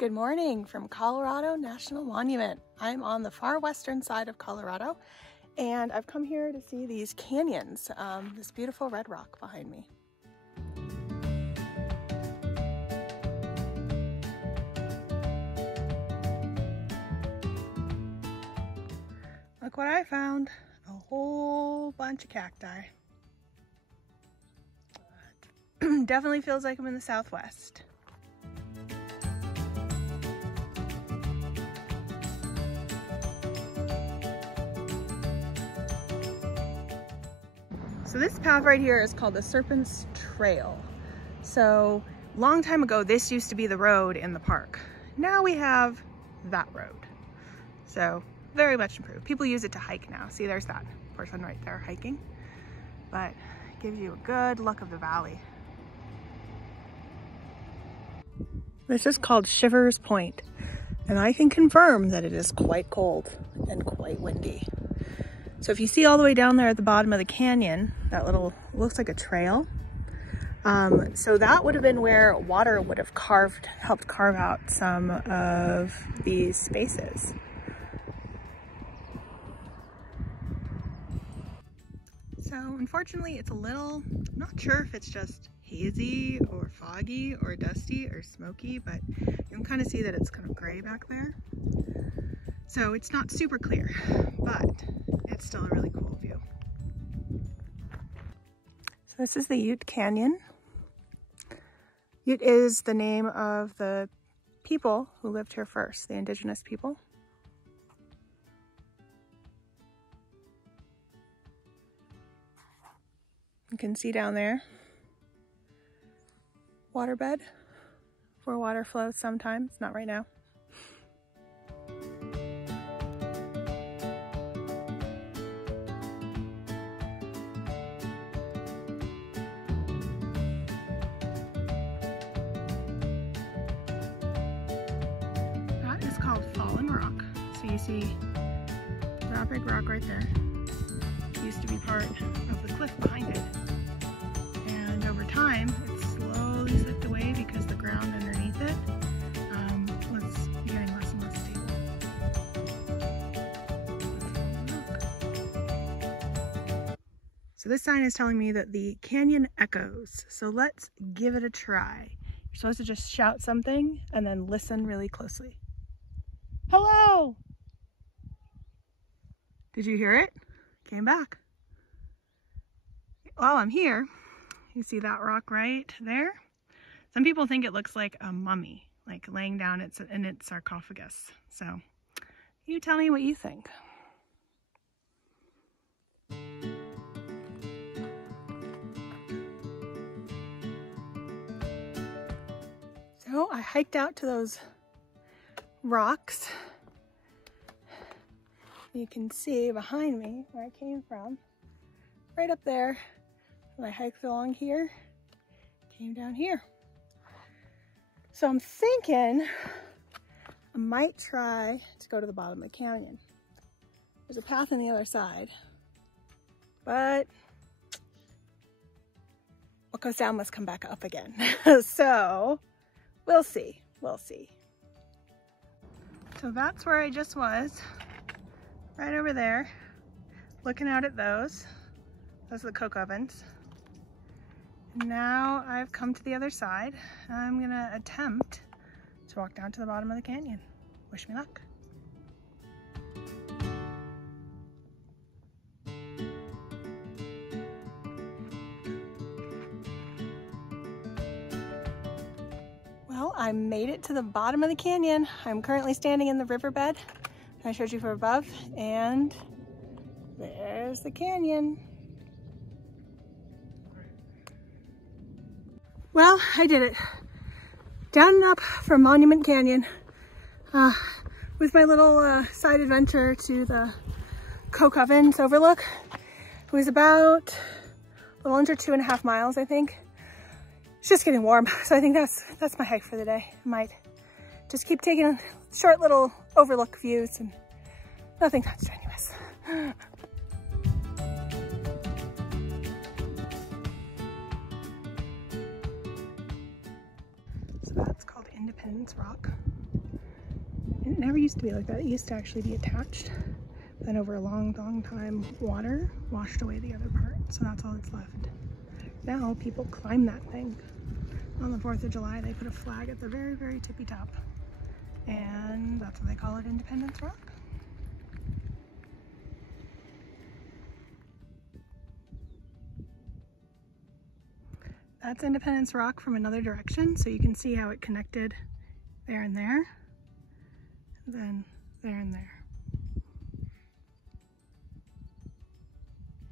Good morning from Colorado National Monument. I'm on the far western side of Colorado, and I've come here to see these canyons, this beautiful red rock behind me. Look what I found, a whole bunch of cacti. Definitely feels like I'm in the Southwest. So this path right here is called the Serpent's Trail. So long time ago, this used to be the road in the park. Now we have that road. So very much improved. People use it to hike now. See, there's that person right there hiking, but it gives you a good look of the valley. This is called Shivers Point, and I can confirm that it is quite cold and quite windy. So if you see all the way down there at the bottom of the canyon, that little, looks like a trail. So that would have been where water would have helped carve out some of these spaces. So unfortunately, it's a little, I'm not sure if it's just hazy or foggy or dusty or smoky, but you can kind of see that it's kind of gray back there. So it's not super clear, but it's still a really cool view. So this is the Ute Canyon. Ute is the name of the people who lived here first, the indigenous people. You can see down there, waterbed where water flows sometimes, not right now. That is called Fallen Rock. So you see that big rock right there. It used to be part of the cliff behind it. And over time, it slowly slipped away because the ground underneath it was getting less and less stable. So this sign is telling me that the canyon echoes. So let's give it a try. You're supposed to just shout something and then listen really closely. Hello! Did you hear it? Came back. While I'm here, you see that rock right there? Some people think it looks like a mummy, like laying down in its sarcophagus. So you tell me what you think. So I hiked out to those rocks. You can see behind me where I came from, right up there. And I hiked along here, came down here. So I'm thinking I might try to go to the bottom of the canyon. There's a path on the other side, but what goes down must come back up again. So we'll see, we'll see. So that's where I just was, right over there, looking out at those. Those are the coke ovens. Now I've come to the other side. I'm gonna attempt to walk down to the bottom of the canyon. Wish me luck. Well, I made it to the bottom of the canyon. I'm currently standing in the riverbed I showed you from above, and there's the canyon. Well, I did it. Down and up from Monument Canyon with my little side adventure to the coke ovens overlook. It was about a little under 2.5 miles, I think. It's just getting warm, so I think that's my hike for the day. I might just keep taking short little overlook views and nothing that strenuous. So that's called Independence Rock. It never used to be like that. It used to actually be attached. Then over a long time, water washed away the other part. So that's all that's left. Now people climb that thing. On the 4th of July, they put a flag at the very tippy top. And that's why they call it Independence Rock. That's Independence Rock from another direction, so you can see how it connected there and there, and then there and there.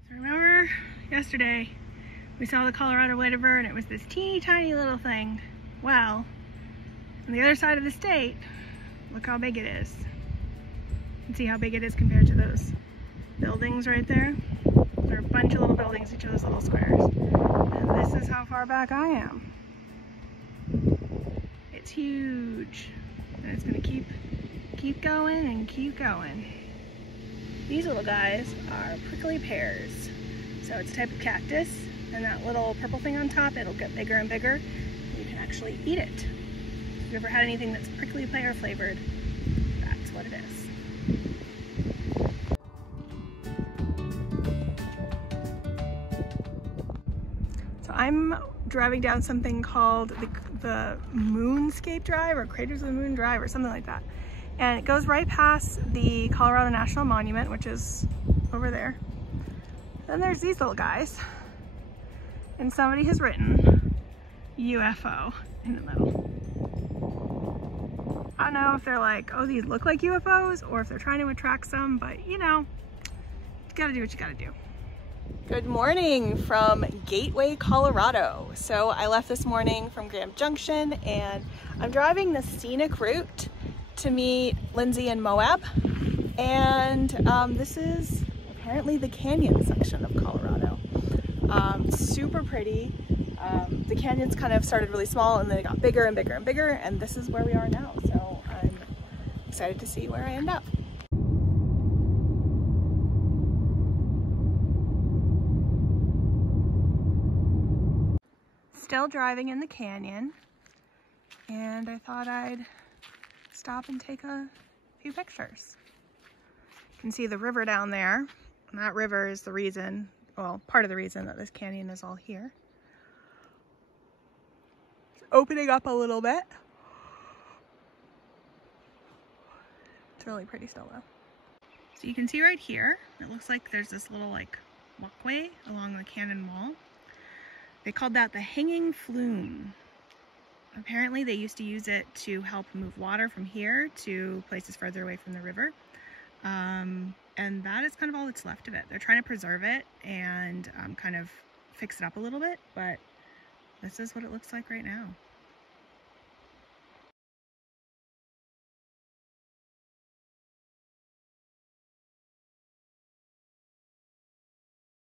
So remember yesterday we saw the Colorado River and it was this teeny tiny little thing. Well, on the other side of the state, look how big it is. You can see how big it is compared to those buildings right there. There are a bunch of little buildings, each of those little squares. And this is how far back I am. It's huge. And it's gonna keep going and keep going. These little guys are prickly pears. So it's a type of cactus, and that little purple thing on top, it'll get bigger and bigger. You can actually eat it. If you've ever had anything that's prickly pear flavored, that's what it is. I'm driving down something called the Moonscape Drive or Craters of the Moon Drive or something like that. And it goes right past the Colorado National Monument, which is over there. Then there's these little guys. And somebody has written UFO in the middle. I don't know if they're like, oh, these look like UFOs, or if they're trying to attract some, but you know, you gotta do what you gotta do. Good morning from Gateway, Colorado. So I left this morning from Grand Junction and I'm driving the scenic route to meet Lindsay and Moab. And this is apparently the canyon section of Colorado. Super pretty. The canyons kind of started really small and then it got bigger and bigger and bigger, and this is where we are now. So I'm excited to see where I end up. Still driving in the canyon, and I thought I'd stop and take a few pictures. You can see the river down there, and that river is the reason, well, part of the reason that this canyon is all here. It's opening up a little bit. It's really pretty still though. So you can see right here, it looks like there's this little like walkway along the canyon wall. They called that the hanging flume. Apparently they used to use it to help move water from here to places further away from the river. And that is kind of all that's left of it. They're trying to preserve it and kind of fix it up a little bit, but this is what it looks like right now.